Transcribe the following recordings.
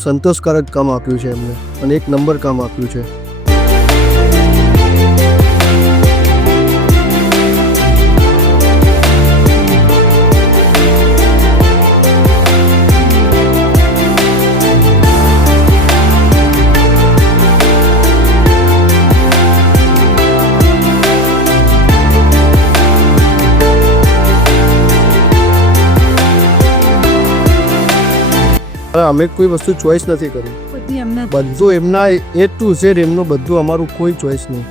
સંતોષકારક કામ આપ્યું છે એમને અને એક નંબર કામ આપ્યું છે. અમે કોઈ વસ્તુ ચોઈસ નથી કરી, બધું એમના એ ટુ ઝેડ એમનું બધું, અમારું કોઈ ચોઈસ નહીં.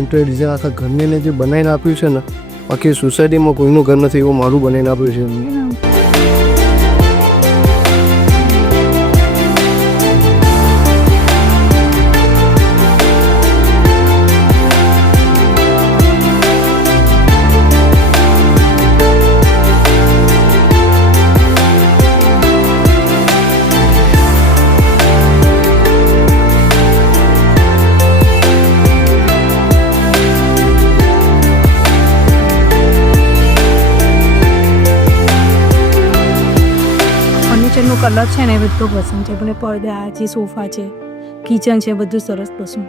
ઇન્ટેલિજન્ટ આખા ઘરને જે બનાવીને આપ્યું છે ને, બાકી સોસાયટીમાં કોઈનું ઘર નથી એવું મારું બનાવીને આપ્યું છે એમને. નો કલર છે ને એ બધો પસંદ છે, પણ પડદા છે, સોફા છે, કિચન છે, બધું સરસ પસંદ.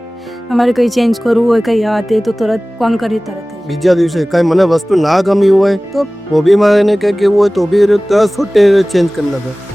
અમારે કંઈ ચેન્જ કરવું હોય કંઈ આ તે તો તરત ફોન કરી તરત. બીજા દિવસે કાંઈ મને વસ્તુ ના ગમી હોય તો હોબીમાં એને કંઈક એવું હોય તો બી તરત ફૂટે ચેન્જ કરી નાખે.